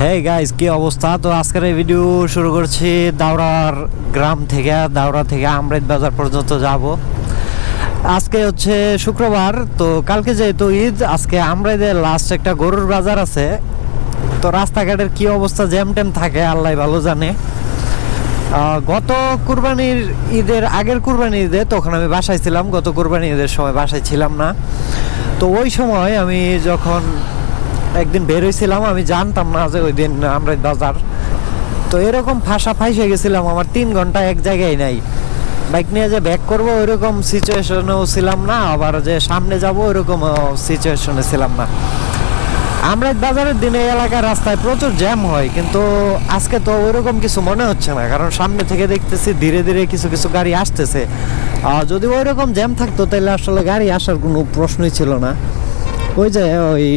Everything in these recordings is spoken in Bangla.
হ্যাঁ গাইস, কি অবস্থা? তো আজকের এই ভিডিও শুরু করছি দাউরার গ্রাম থেকে। দাউরা থেকে আমরেদ বাজার পর্যন্ত যাব। আজকে হচ্ছে শুক্রবার, তো কালকে যেহেতু ঈদ, আজকে আমরেদের লাস্ট একটা গরুর বাজার আছে। তো রাস্তাঘাটের কি অবস্থা, জ্যাম ট্যাম থাকে আল্লাহ ভালো জানে। গত কুরবানির ঈদের আগের কুরবানি ঈদে তখন আমি বাসায় ছিলাম, গত কুরবানি ঈদের সময় বাসায় ছিলাম না। তো ওই সময় আমি যখন একদিন বের হয়েছিলাম, আমি জানতাম না যে ওই দিন আমরেদ বাজার। তো এরকম ফাঁসে গেছিলাম, আমার 3 ঘন্টা এক জায়গায় নাই। বাইক নিয়ে যে ব্যাক করবো ওইরকম সিচুয়েশনেও ছিলাম না, আবার যে সামনে যাব ওইরকম সিচুয়েশনে ছিলাম না। আমরেদ বাজারের দিনে এলাকার রাস্তায় প্রচুর জ্যাম হয়, কিন্তু আজকে তো ওইরকম কিছু মনে হচ্ছে না, কারণ সামনে থেকে দেখতেছি ধীরে ধীরে কিছু কিছু গাড়ি আসতেছে। যদি ওইরকম জ্যাম থাকতো তাহলে আসলে গাড়ি আসার কোনো প্রশ্নই ছিল না। ওই যে ওই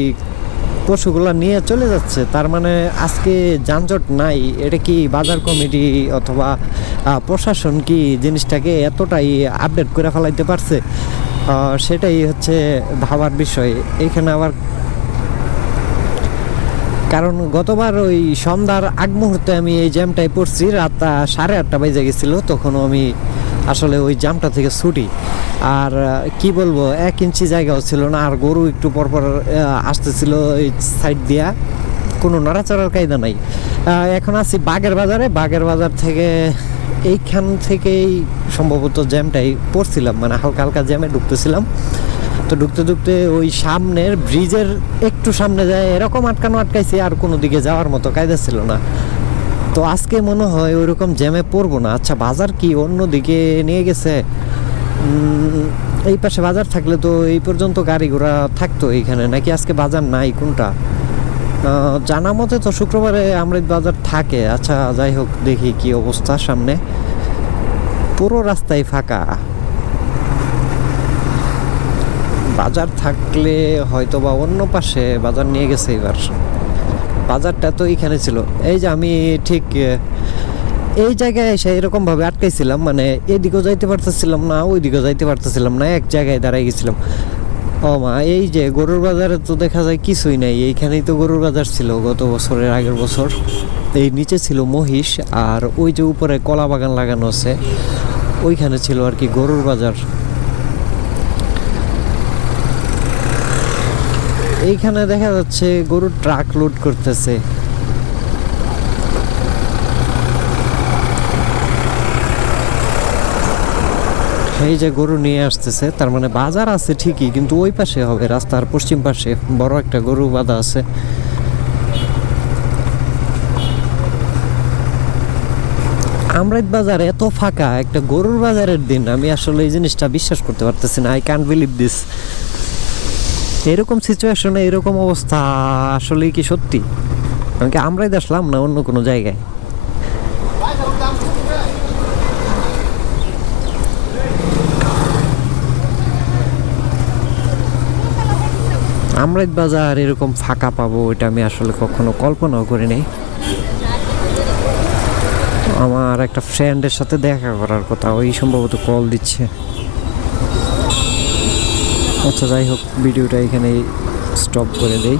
পশুগুলো নিয়ে চলে যাচ্ছে, তার মানে আজকে যানজট নাই। এটা কি বাজার কমিটি অথবা প্রশাসন কি জিনিসটাকে এতটাই আপডেট করে ফেলাইতে পারছে? সেটাই হচ্ছে ভাবার বিষয় এখানে। আবার কারণ গতবার ওই সন্ধ্যার আগ মুহূর্তে আমি এই জ্যামটায় পড়ছি, রাত 8:30 বেজে গেছিলো, তখনও আমি আসলে ওই জ্যামটা থেকে ছুটি। আর কি বলবো, 1 ইঞ্চি জায়গাও ছিল না, আর গরু একটু পরপর আসতেছিল এই সাইড দিয়া, কোনো নড়াচড়ার কায়দা নাই। এখন আছি বাগের বাজারে। বাগের বাজার থেকে এইখান থেকেই সম্ভবত জ্যামটাই পড়ছিলাম, মানে হালকা হালকা জ্যামে ঢুকতেছিলাম। তো ঢুকতে ঢুকতে ওই সামনের ব্রিজের একটু সামনে যায় এরকম আটকাইছে, আর কোনো দিকে যাওয়ার মতো কায়দা ছিল না। তো আজকে মনে হয় ওইরকম জ্যামে পড়বো না। আচ্ছা, বাজার কি অন্য দিকে নিয়ে গেছে? এই পাশে বাজার থাকলে তো এই পর্যন্ত গাড়ি ঘোড়া থাকতো এইখানে, নাকি আজকে বাজার নাই কোনটা? জানা মতে তো শুক্রবারে আমরেদ বাজার থাকে। আচ্ছা যাই হোক, দেখি কি অবস্থা। সামনে পুরো রাস্তায় ফাঁকা। বাজার থাকলে হয়তো বা অন্য পাশে বাজার নিয়ে গেছে এবার। বাজারটা তো এইখানে ছিল। এই যে আমি ঠিক এই জায়গায় এসে এরকমভাবে আটকাইছিলাম, মানে এদিকেও যাইতে পারতেছিলাম না, ওইদিকেও যাইতে পারতেছিলাম না, এক জায়গায় দাঁড়াই গেছিলাম। ও মা, এই যে গরুর বাজারে তো দেখা যায় কিছুই নাই। এইখানেই তো গরুর বাজার ছিল গত বছরের আগের বছর। এই নিচে ছিল মহিষ, আর ওই যে উপরে কলা বাগান লাগানো আছে ওইখানে ছিল আর কি গরুর বাজার। এইখানে দেখা যাচ্ছে গরুর ট্রাক লোড করতেছে। এই যে গরু নিয়ে আসতেছে, তার মানে বাজার আছে ঠিকই, কিন্তু ওই পাশে হবে, রাস্তার পশ্চিম পাশে বড় একটা গরু বাঁধা আছে। আমরেদ বাজার এত ফাঁকা একটা গরুর বাজারের দিন, আমি আসলে এই জিনিসটা বিশ্বাস করতে পারতেছি না। I can't believe this. এরকম সিচুয়েশনে এরকম অবস্থা আসলে কি সত্যি? আমি কি আমরাই আসলাম না অন্য কোনো জায়গায়? আমরাই বাজার এরকম ফাঁকা পাবো এটা আমি আসলে কখনো কল্পনাও করি নাই। আমার একটা ফ্রেন্ডের সাথে দেখা করার কথা, ওই সম্ভবত কল দিচ্ছে। আচ্ছা যাই হোক, ভিডিওটা এখানেই স্টপ করে দেই।